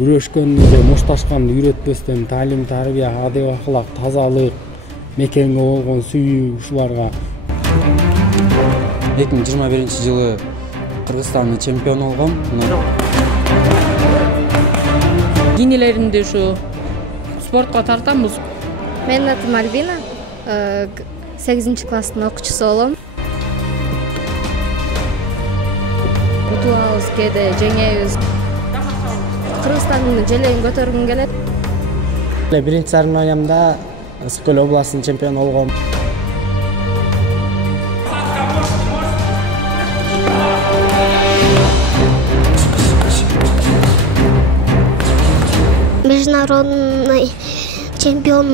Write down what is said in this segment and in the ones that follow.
Күрөшкөндө мушташканды үйрөтпөстөн таалим тарбия, адеп акылак, тазалык, мекенге болгон сүйүү ушуларга 2021-жылы Кыргызстандын чемпиону болгом. Кийинелеринде ушу спортко тартамбыз. Менин атым Альбина, 8-класстын окуучусу болом. Утулабыз, кээде жеңебиз. Кыргызстандын желегин көтөргүм келет. 1-сармаямда Ысык-Көл областынын чемпиону болгом. Международный чемпион.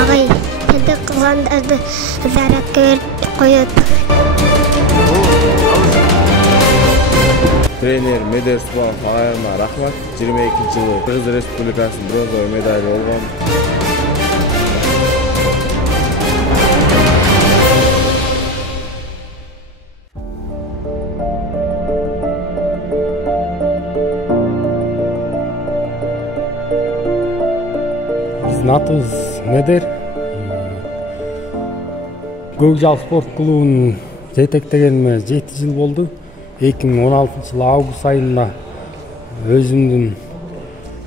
Агай, тенте кылгандарды зарядка берип коет. Тренер Медер Субанов агайыма рахмат. 22-жылы Кыргыз Республикасынын бронза медали болгон. Биздин атыбыз Медер. Көкжал спорт клубунун жетектегениме 7 жыл болду. 2016-жылы август айында өзүмдүн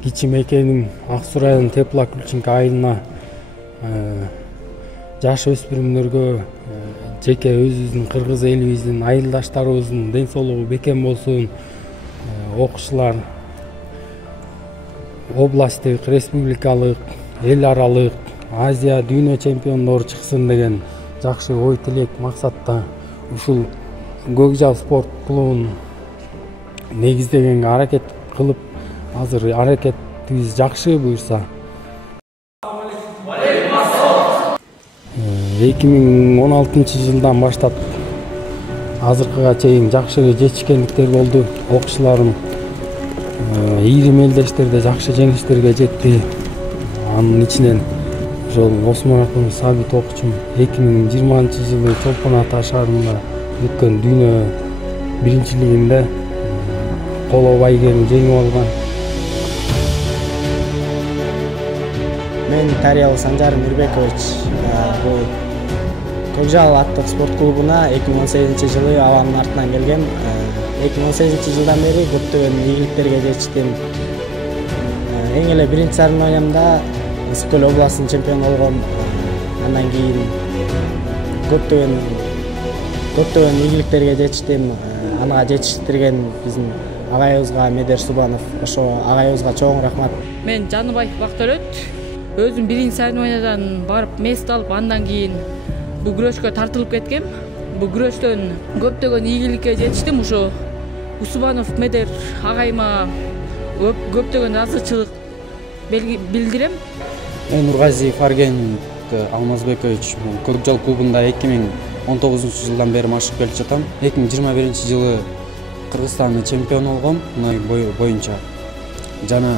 кичи мекеним Ак-Суу районунун Тепло-Ключинка айылына жаш өспүрүмдөргө жеке өзүбүздүн кыргыз элибиздин айылдаштарыбыздын ден соолугу бекем болсун, окуучулар областтык, республикалык, эл аралык, Азия, дүйнө чемпиондору чыксын деген жакшы ой тилек максатта ушул Көкжал спорт клубун негиздегенге аракет кылып, азыр аракетибиз жакшы буюрса. 2016-жылдан баштап азыркыга чейин жакшы жетишкендиктер болду. Окуучуларым ийри мелдештерде жакшы жеңиштерге жетти. Анын ичинен ошол Осмонакулов Сабит окуучум 2020-жылы Чолпон Ата шаарында өткөн дүйнө биринчилигинде коло байгени жеңип алган. Мен Тарьял Санжар Мирбекович. Бул Көкжал аттык спорт клубуна 2018-жылы абанын артынан келгем. 2018-жылдан бери көптөгөн ийгиликтерге жетиштим. Эң эле 1-сармаямда Ысык-Көл областынын чемпиону болгом. Андан кийин көптөгөн ийгиликтерге жетиштим. Ага жетиштирген биздин агайыбызга Медер Субанов, ошо агайыбызга чоң рахмат. Мен Жаныбаев Бактөлөт. Өзүм 1-сармаядан барып мест алып, андан кийин бул күрөшкө тартылып кеткем. Бул күрөштөн көптөгөн ийгиликке жетиштим. Ошо Усубанов Медер агайыма көптөгөн ыраазычылык билдирем. Мен Нургазиев Арген Алмазбекович Көкжал клубунда 2019-жылдан бери машыгып келип жатам. 2021-жылы Кыргызстандын чемпиону болгом мына боюнча. Жана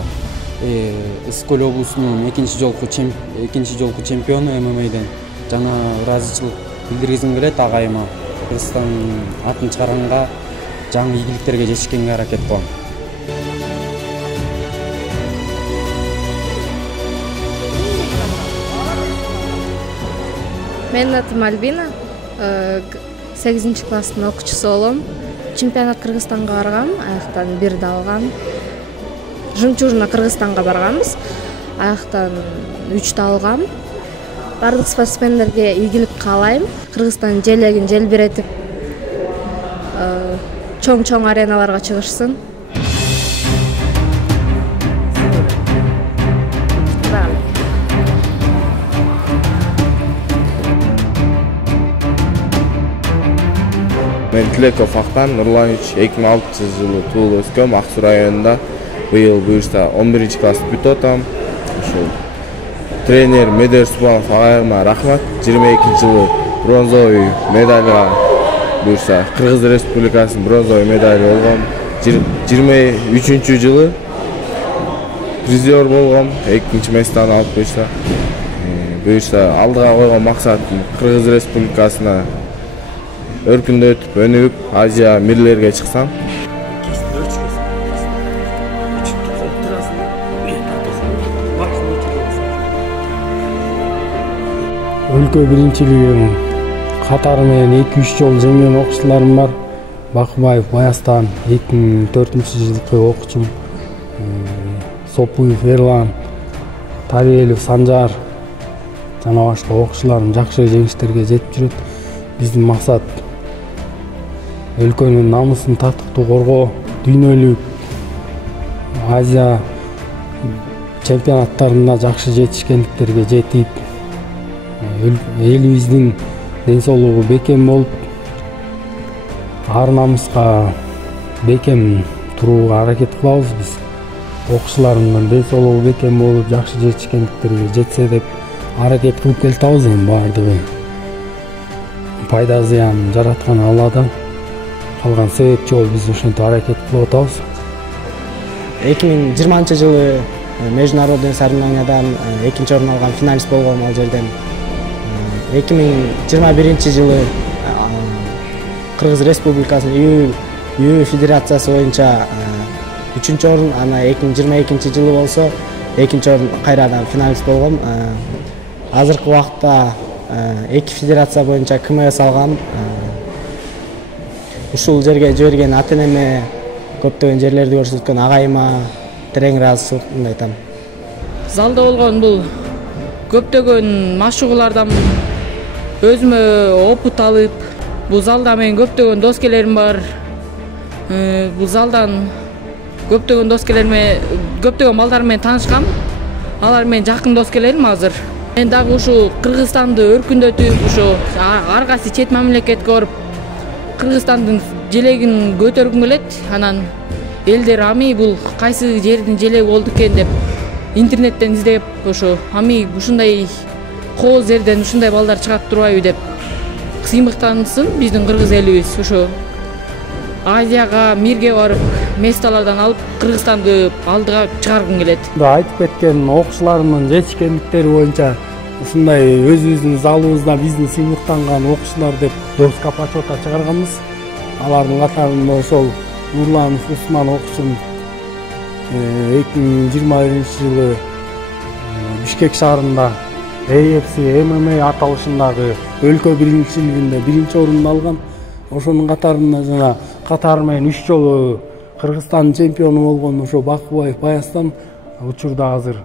Ысык-Көл облусунун экинчи жолку чемпиону ММА'ден. Жана ыраазычылык билдиргизим келет агайыма. Кыргызстандын атын чыгарганга, жаңы ийгиликтерге жетишкенге аракет кылам. Менин атым Альбина, 8-класстын окуучусу болом. Чемпионат Кыргызстанга баргам, аяктан бирди алгам. Жымчужуна Кыргызстанга барганбыз, аяктан 3 алгам. Бардык спортсмендерге ийгилик каалайм. Кыргызстандын желегин желбиретип, чоң ареналарга чыгышсын. Мен Тилеков Актан Нурланович 2006-жылы туулуп өскөм, Ак Суу районунда. Быйыл буюрса 11 класс бүтүп атам. Ошол тренер Медер Субанов агайыма рахмат. 22-жылы бронзовый медальга буюрса Кыргыз Республикасынын бронзовый медали болгом. 23-жылы призер болгом, 2-чи месттен алып буюрса алдыга койгон максатым Кыргыз Республикасына өркүндөтүп, өнүгүп, Азия мирлерге чыксам. Өлкө биринчилигинин катары менен 2-3 жолу жеңген окуучуларым бар. Бакыбаев Баястан 2004-жылкы окуучум, Сопуев Эрлан, Тариелов Санжар жана башка окуучуларым жакшы жеңиштерге жетип жүрөт. Биздин максат өлкөнүн намысын татыктуу коргоо, дүйнөлүк Азия чемпионаттарына жакшы жетишкендиктерге жетип, элибиздин ден соолугу бекем болуп, ар намыска бекем турууга аракет кылабыз. Биз окуучуларымдын ден соолугу бекем болуп, жакшы жетишкендиктерге жетсе деп аракет кылып келатабыз. Эми баардыгы пайда зыян жараткан Алладан, калган себепчи болуп биз ошентип аракет кылып атабыз. 2020-жылы международный соревнованиядан 2-чи орун алган финалист болгом ал жерден. 2021-жылы Кыргыз Республикасынын үй федерациясы боюнча 3-чү орун, ана 2022-жылы болсо 2-чи орун кайрадан финалист болгом. Азыркы убакта 2 федерация боюнча КМС алгам. Ушул жерге жиберген ата-энеме, көптөгөн жерлерди көрсөткөн агайыма терең ыраазычылыктымды айтам. Залда болгон бул көптөгөн машыгуулардан өзүмө опут алып, бул залда менин көптөгөн доскелерим бар. Бул залдан көптөгөн доскелериме, көптөгөн балдар менен таанышкам. Алар менин жакын доскелерим азыр. Мен дагы ушу Кыргызстанды өркүндөтүп, ушу ар кайсы чет мамлекетке барып, Кыргызстандын желегин көтөргүм келет. Анан элдер ами бул кайсы жердин желеги болду экен деп интернеттен издеп, ошо ами ушундай кооз жерден ушундай балдар чыгат турбайбы деп сыймыктансын биздин кыргыз элибиз. Ошо Азияга, мирге барып, месталардан алып, Кыргызстанды алдыга чыгаргым келет. Айтып кеткен окуучуларымдын жетишкендиктери боюнча ушундай өзүбүздүн залыбызда биздин сыймыктанган окуучулар деп доска почета чыгарганбыз. Алардын катарында ошол Нурланов Усман окуучум 2021-жылы Бишкек шаарында AFC MMA аталышындагы өлкө биринчилигинде 1-чи орунду алган. Ошонун катарында жана катары менен 3 жолу Кыргызстан чемпиону болгон ошо Бакыбаев Баястан учурда азыр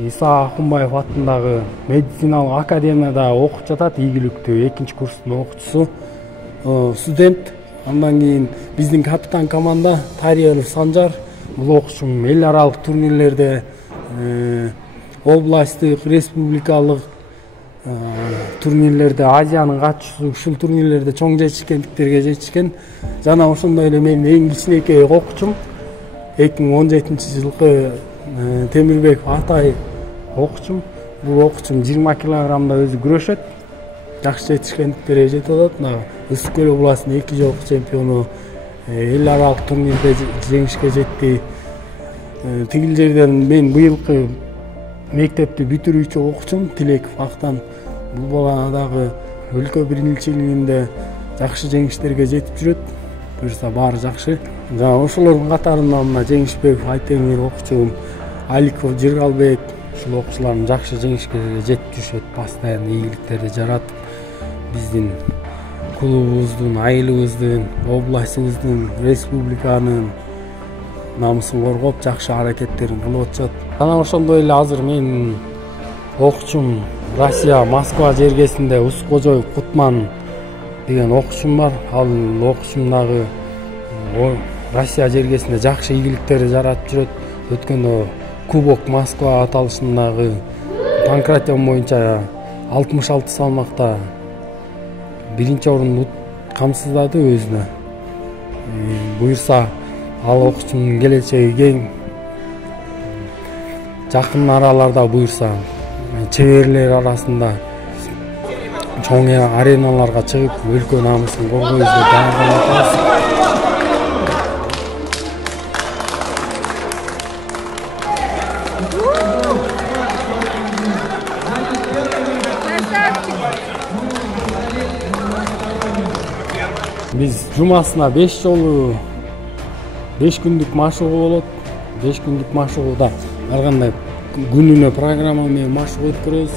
Иса Акунбаев атындагы медициналык академияда окуп жатат. Ийгиликтүү 2-чи курстун окуучусу, студент. Андан кийин биздин капитан команда Тариелов Санжар. Бул окуучум эл аралык турнирлерде, областтык, республикалык турнирлерде, Азиянын катчусу, ушул турнирлерде чоң жетишкендиктерге жетишкен. Жана ошондой эле менин эң кичинекей окуучум 2017-жылкы Темирбеков Атай окуучум. Бул окуучум 20 килограммда өзү күрөшөт. Жакшы жетишкендиктерге жетип атат. Үсүк көл областынын 2 жолку чемпиону, эл аралык турнирде жеңишке жетти. Тигил жерден мен быйылкы мектепти бүтүрүүчү окуучум Тилеков Актан. Бул бала дагы өлкө биринчилигинде жакшы жеңиштерге жетип жүрөт. Буюрса баары жакшы. Жана ошолордун катарында мына Жеңишбеков Айтемир окуучум, Аликов Жиргалбек, ушул окуучулардын жакшы жеңиштерге жетип жүрүшөт. Постоянно ийгиликтерди жаратып, биздин клубубуздун, айылыбыздын, областыбыздын, республиканын намысын коргоп, жакшы аракеттерин кылып атышат. Жана ошондой эле азыр менин окуучум Россия Москва жергесинде Ускожоев Кутман деген окуучум бар. Ал окуучум дагы Россия жергесинде жакшы ийгиликтерди жаратып жүрөт. Өткөндө Кубок Москва аталышындагы панкратион боюнча 66 салмакта 1-чи орунду камсыздады өзүнө. Буюрса ал окуучунун келечеги кең. Жакын араларда буюрса чеберлер арасында чоң ареналарга чыгып, өлкө намысын коргойбузду даярданабыз. Биз жумасына 5 жолу 5 күндүк машыгуу болот. 5 күндүк машыгууда ар кандай күнүнө программа менен машыгуу өткөрөбүз.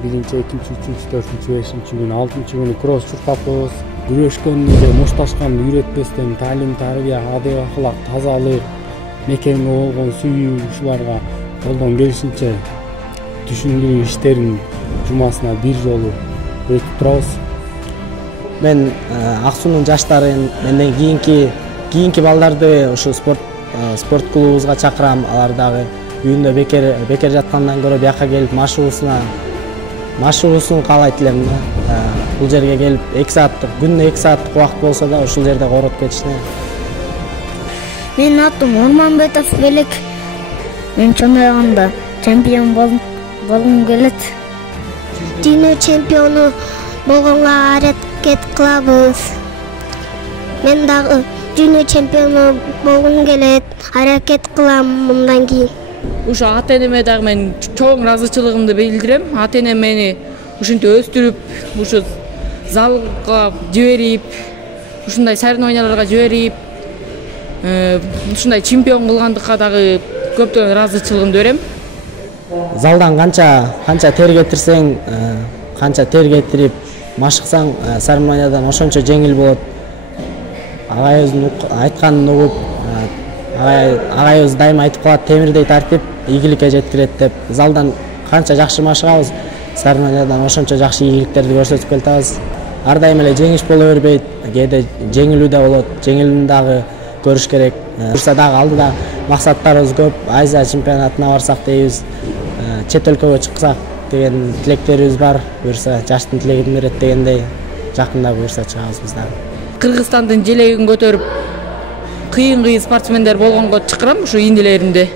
1-2, 3, 4, 5 күн, 6 күнү кросс чуркап коебуз. Күрөшкөндү же мушташканды үйрөтпөстөн талим, тарбия, адеп акылак, тазалык, мекенге болгон сүйүү ушуларга колдон келишинче түшүндүрүү иштерин жумасына 1 жолу өтүп турабыз. Мен Аксуунун жаштарын менден кийинки балдарды ушу спорт клубубузга чакырам. Алар дагы үйүндө бекер жаткандан көрө бияка келип машыгуусун каалайт элем да. Бул жерге келип 2 сааттык, күнүнө 2 сааттык убакыт болсо да ушул жерде коротуп кетишне. Менин атым Орманбетов Белек. Мен чоңойгондо чемпион болгум келет. Дүйнө чемпиону болгонго аракет кылабыз. Мен дагы дүйнө чемпиону болгум келет. Аракет кылам мындан кийин. Ушу ата-энеме дагы мен чоң ыраазычылыгымды билдирем. Ата-энем мени ушинтип өстүрүп, ушу залга жиберип, ушундай соревнованияларга жиберип, ушундай чемпион кылгандыкка дагы көптөгөн ыраазычылыгымды берем. Залдан канча тер кетирсең, канча тер кетирип машыксаң, соревнованиядан ошончо жеңил болот. Агайыбыздын айтканын угуп, агайыбыз дайыма айтып калат, темирдей тартип ийгиликке жеткирет деп. Залдан канча жакшы машыгабыз, соревнованиядан ошончо жакшы ийгиликтерди көрсөтүп келатабыз. Ар дайым эле жеңиш боло бербейт, кээде жеңилүү да болот. Жеңилүүнү дагы көрүш керек. Буюрса дагы алдыда максаттарыбыз көп. Азия чемпионатына барсак дейбиз, чет өлкөгө чыксак деген тилектерибиз бар. Буюрса жаштын тилегин берет дегендей, жакында буюрса чыгабыз биз дагы. Кыргызстандын желегин көтөрүп, кыйын спортсмендер болгонго чакырам ушу индилеримди.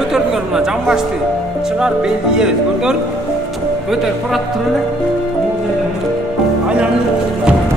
Көтөрдүңөр мына жамбашты чыгар белгиебиз көтөр. Көтөр, турат тур эле. Айланып